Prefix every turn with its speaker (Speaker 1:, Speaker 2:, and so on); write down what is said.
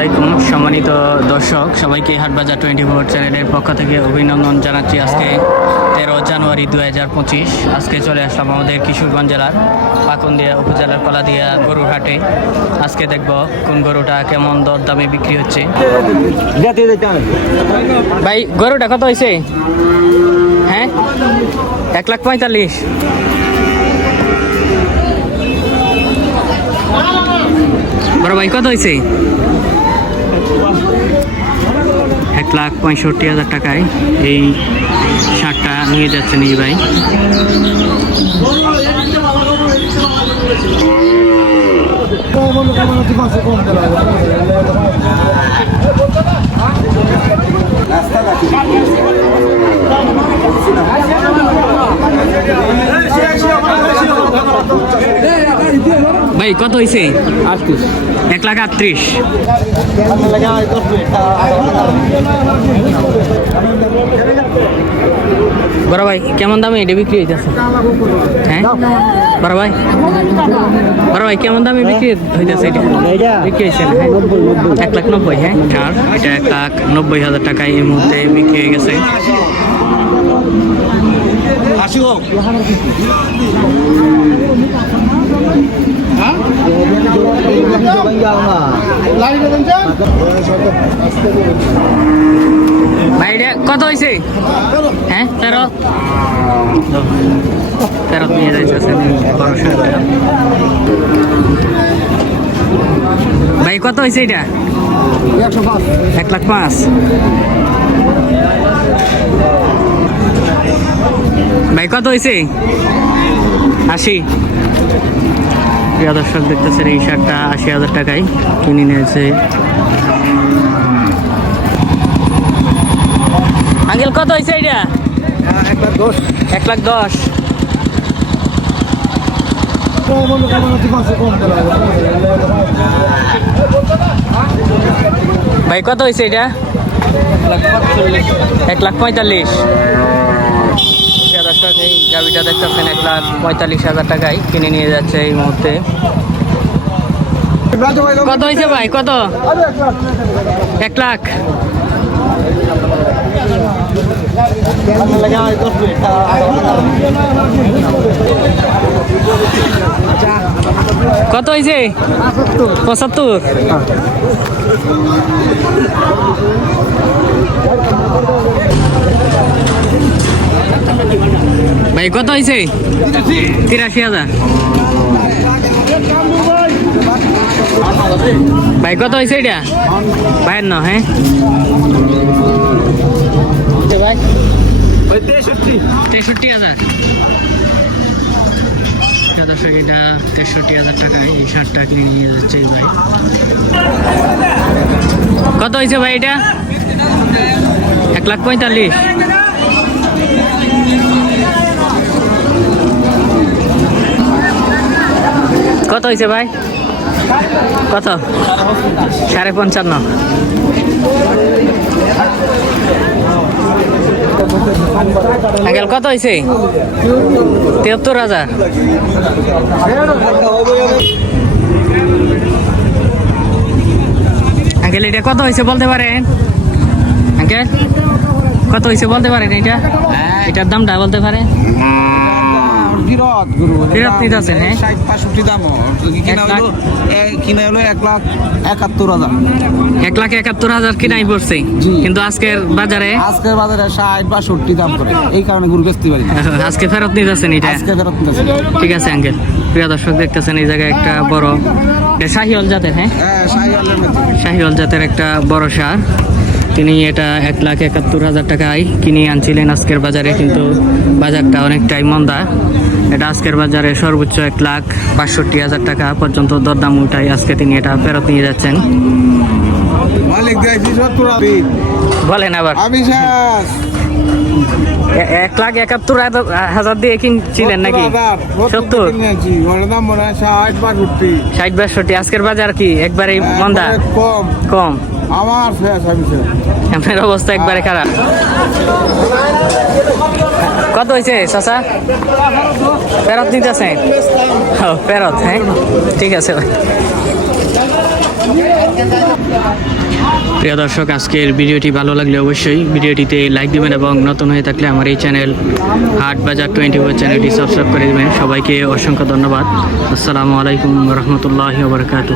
Speaker 1: আলাইকুম, সম্মানিত দর্শক, সবাইকে হাটবাজার টোয়েন্টি ফোর চ্যানেলের পক্ষ থেকে অভিনন্দন জানাচ্ছি আজকে তেরো জানুয়ারি দু হাজার পঁচিশ। আজকে চলে আসলাম আমাদের কিশোরগঞ্জ জেলার পাকুন্দিয়া উপজেলার কলাদিয়া গরুর হাটে। আজকে দেখব কোন গরুটা কেমন দর দামে বিক্রি হচ্ছে। ভাই, গরুটা কত হয়েছে? হ্যাঁ? এক লাখ পঁয়তাল্লিশ। বড় ভাই, কত হয়েছে? লাখ পঁয়ষট্টি হাজার টাকায় এই শার্টটা নিয়ে যাচ্ছেন এই ভাই ভাই কত হয়েছে এক লাখ আটত্রিশ। বড় ভাই কেমন দামে এটা বিক্রি হইতেছে? হ্যাঁ? বড় ভাই? বড় ভাই কেমন দামে বিক্রি হইতেছে এটা? বিক্রি হয়েছে হ্যাঁ? এক লাখ নব্বই হ্যাঁ? আর এটা এক লাখ নব্বই হাজার টাকায় এই মুহূর্তে বিক্রি হয়ে গেছে। ভাই এটা কত হয়েছে হ্যাঁ তেরো। তেরো নিয়ে যাইতেছে ভাই, কত হয়েছে এটা? এক লাখ পাঁচ। ভাই, কত হয়েছে আশি। প্রিয় দর্শক, দেখতেছেন এই শার্টটা আশি হাজার টাকায় কিনে নিয়েছে। আঙ্কেল, কত হয়েছে এটা এক লাখ দশ। ভাই, কত হয়েছে এটা এক লাখ পঁয়তাল্লিশ। গাড়িটা দেখতেছেন এক লাখ পঁয়তাল্লিশ হাজার টাকায় কিনে নিয়ে যাচ্ছে এই মুহূর্তে। কত হয়েছে ভাই? কত? এক লাখ। কত হয়েছে? পঁচাত্তর। ভাই, কত হয়েছে তিরাশি হাজার। ভাই, কত হয়েছে এটা? ভাইয়ের না হ্যাঁ? তেষট্টি হাজার। দর্শক, এটা তেষট্টি হাজার টাকায় এই শার্টটা কিনে যাচ্ছে ভাই। কত হয়েছে ভাই এটা? এক লাখ পঁয়তাল্লিশ। কত হয়েছে ভাই? কত? সাড়ে পঞ্চান্ন। আঙ্কেল, কত হয়েছে? তিয়াত্তর হাজার। আঙ্কেল, এটা কত হয়েছে বলতে পারেন? আঙ্কেল, কত হয়েছে বলতে পারেন এটা? এটার দামটা বলতে পারেন?
Speaker 2: বিরাট গরু।
Speaker 1: বিরাট নিতে আছেন, হ্যাঁ?
Speaker 2: ষাট পাঁষট্টি দাম। কিনা? হলো কিনা হলো এক লাখ একাত্তর হাজার।
Speaker 1: এক লাখ একাত্তর হাজার কিনাই পড়ছে। কিন্তু আজকের বাজারে
Speaker 2: আজকের বাজারে ষাট বাষট্টি দাম করে। এই কারণে গরু বেচতে পারি
Speaker 1: আজকে ফেরত নিতে আছেন এটা?
Speaker 2: আজকে ফেরত নিতেছে
Speaker 1: ঠিক আছে আঙ্কেল। প্রিয় দর্শক দেখতেছেন এই জায়গায় একটা বড় শাহিওয়াল জাতের হ্যাঁ?
Speaker 2: হ্যাঁ
Speaker 1: শাহিওয়াল জাতের একটা বড় সার। তিনি এটা এক লাখ একাত্তর হাজার টাকায় কিনে আনছিলেন আজকের বাজারে কিন্তু বাজারটা অনেকটাই মন্দা। এটা আজকের বাজারে সর্বোচ্চ এক লাখ বাষট্টি হাজার টাকা পর্যন্ত দরদাম উঠাই আজকে তিনি এটা ফেরত নিয়ে যাচ্ছেন। বলেন আবার। এক লাখ একাত্তর হাজার- দিয়ে কিনছিলেন নাকি? সত্তর
Speaker 2: হয় ষাট বাষট্টি।
Speaker 1: আজকের বাজার কি? একবারে মন্দা?
Speaker 2: কম।
Speaker 1: কম।
Speaker 2: আমার
Speaker 1: আপনার অবস্থা একবারে খারাপ। কত হয়েছে চাচা? ফেরত ও, ফেরত হ্যাঁ? ঠিক আছে। প্রিয় দর্শক আজকের ভিডিওটি ভালো লাগলে অবশ্যই ভিডিওটিতে লাইক দিবেন এবং নতুন হয়ে থাকলে আমার এই চ্যানেল হাট বাজার টোয়েন্টি ফোর চ্যানেলটি সাবস্ক্রাইব করে দেবেন। সবাইকে অসংখ্য ধন্যবাদ। আসসালামু আলাইকুম রহমতুল্লাহ বারকাতু